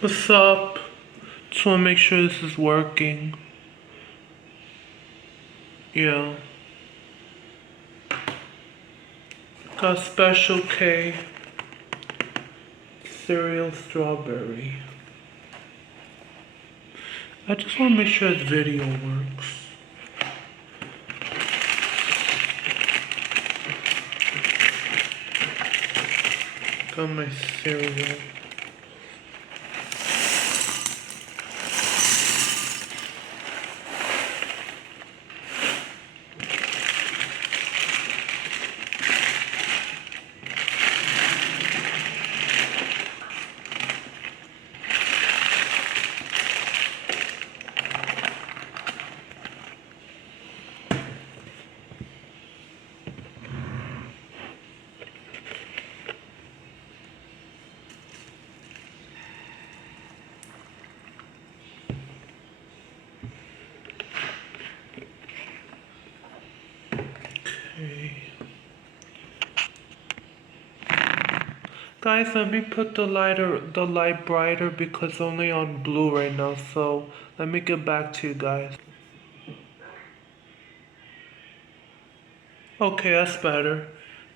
What's up? Just wanna make sure this is working. Yeah. Got Special K cereal strawberry. I just wanna make sure this video works. Got my cereal. Okay. Guys, let me put the light brighter because only on blue right now, so let me get back to you guys. Okay, that's better.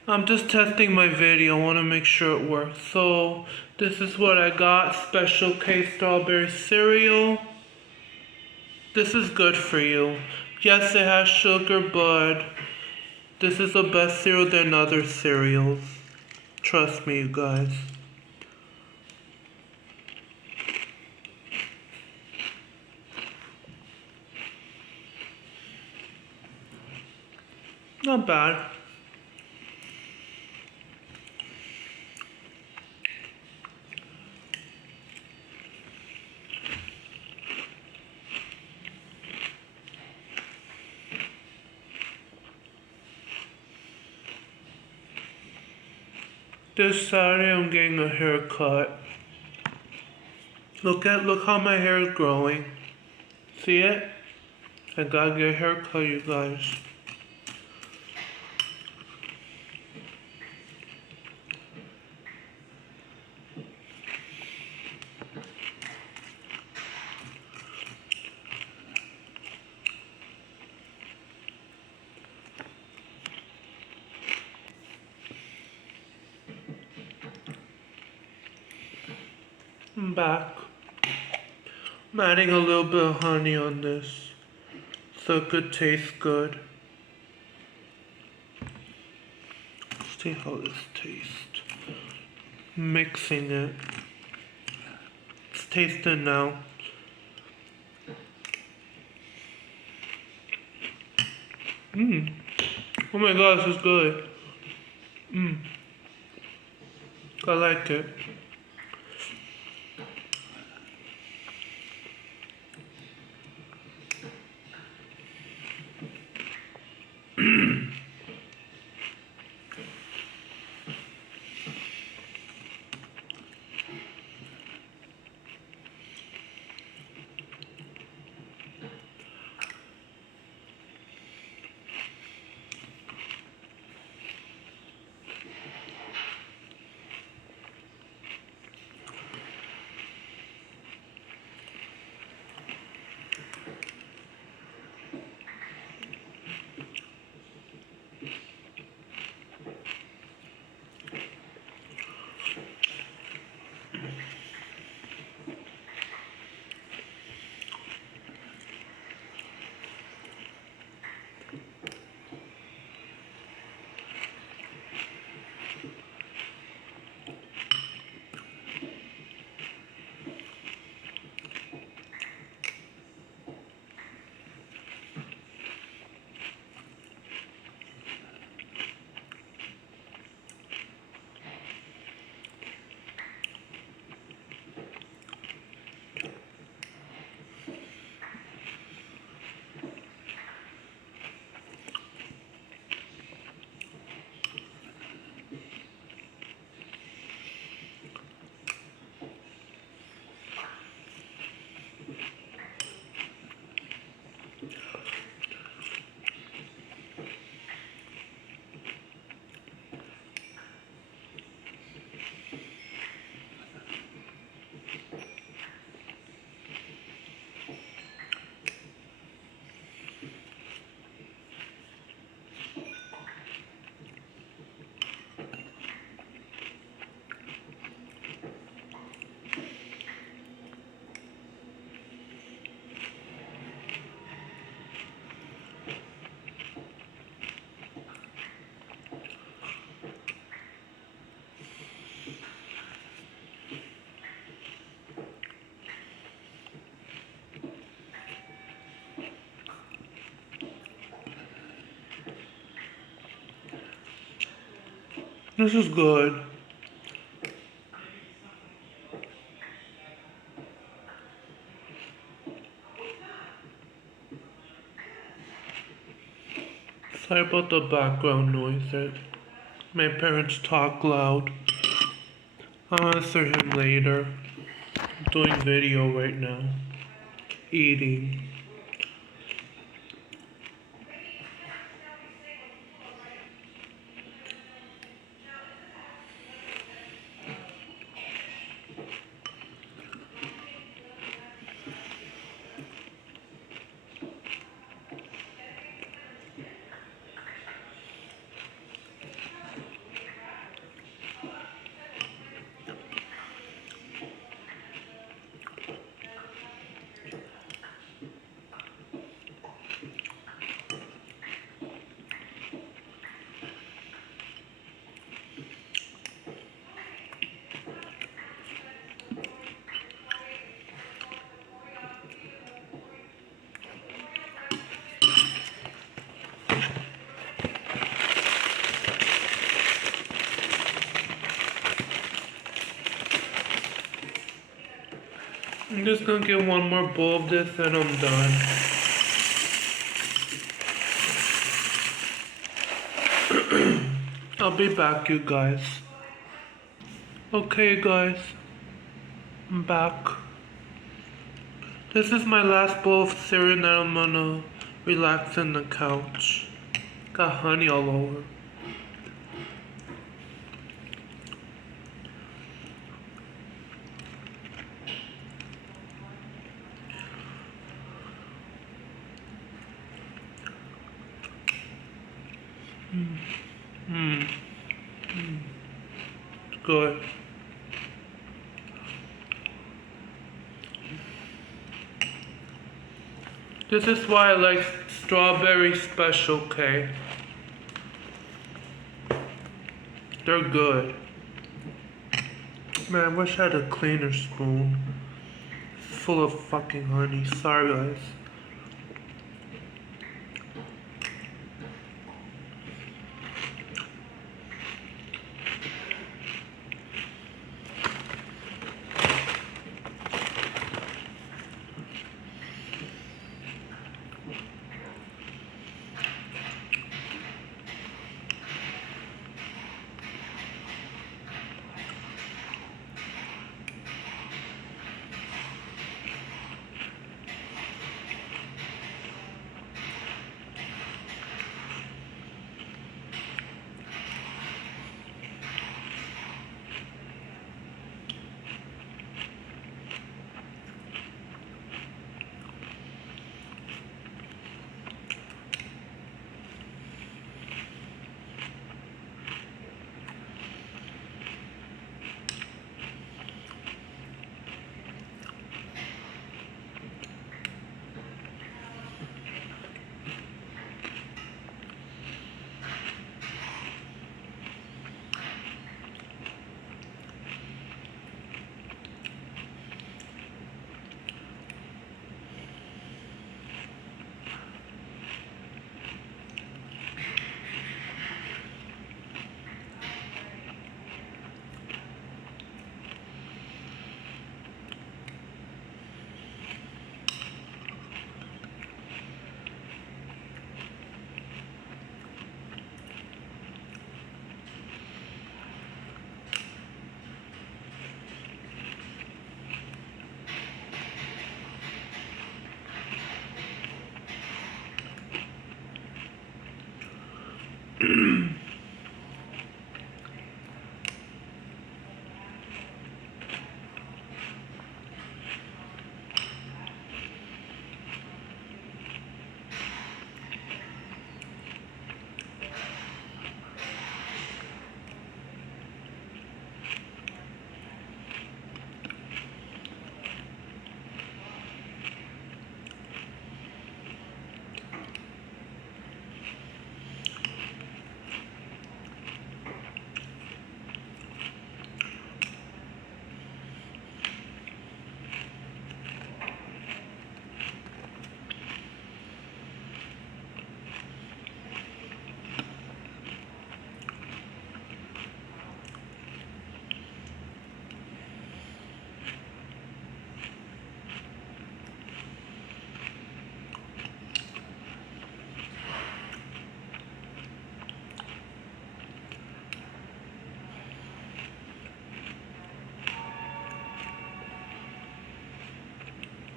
I'm just testing my video, I wanna make sure it works. So, this is what I got, Special K strawberry cereal. This is good for you. Yes, it has sugar, but this is the best cereal than other cereals. Trust me, you guys. Not bad. This Saturday I'm getting a haircut. Look how my hair is growing. See it? I gotta get a haircut, you guys. I'm back. I'm adding a little bit of honey on this so it could taste good. Let's see how this tastes. Mixing it. It's tasting now. Oh my god, this is good. I like it. This is good. Sorry about the background noise. My parents talk loud. I'll answer him later. I'm doing video right now. Eating. I'm just gonna get one more bowl of this and I'm done. I'll be back, you guys. Okay, guys. I'm back. This is my last bowl of cereal and I'm gonna relax on the couch. Got honey all over. It's good. This is why I like strawberry Special K. They're good. Man, I wish I had a cleaner spoon. It's full of fucking honey. Sorry, guys.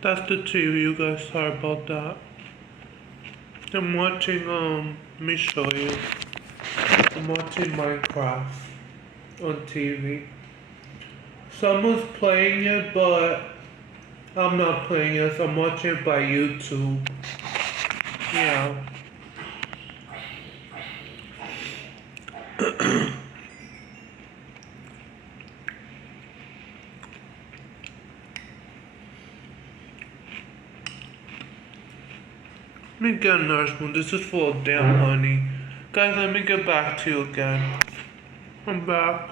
That's the TV, you guys. Sorry about that. I'm watching, let me show you. I'm watching Minecraft on TV. Someone's playing it, but I'm not playing it, so I'm watching it by YouTube. Yeah. Let me get another spoon. This is full of damn honey. Guys, let me get back to you again. I'm back.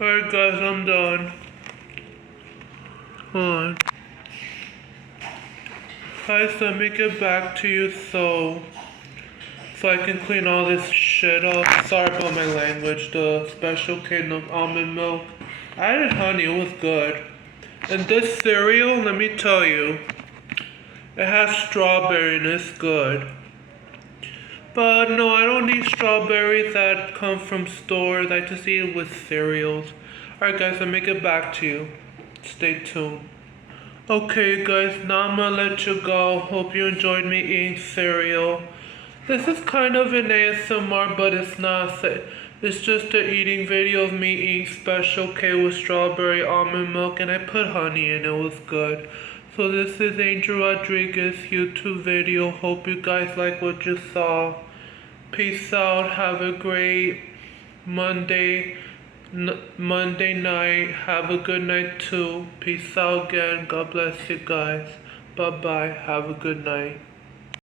Alright guys, I'm done. Hold on. Guys, let me get back to you so I can clean all this shit up. Sorry about my language. The Special K almond milk. I added honey, it was good. And this cereal, let me tell you, it has strawberry and it's good. But no, I don't need strawberries that come from stores. I just eat it with cereals. Alright guys, let me get back to you. Stay tuned. Okay guys, now I'm gonna let you go. Hope you enjoyed me eating cereal. This is kind of an ASMR, but it's not. It's just an eating video of me eating Special K with strawberry almond milk, and I put honey in. It was good. So this is Angel Rodriguez YouTube video. Hope you guys like what you saw. Peace out. Have a great Monday night. Have a good night too. Peace out again. God bless you guys. Bye bye. Have a good night.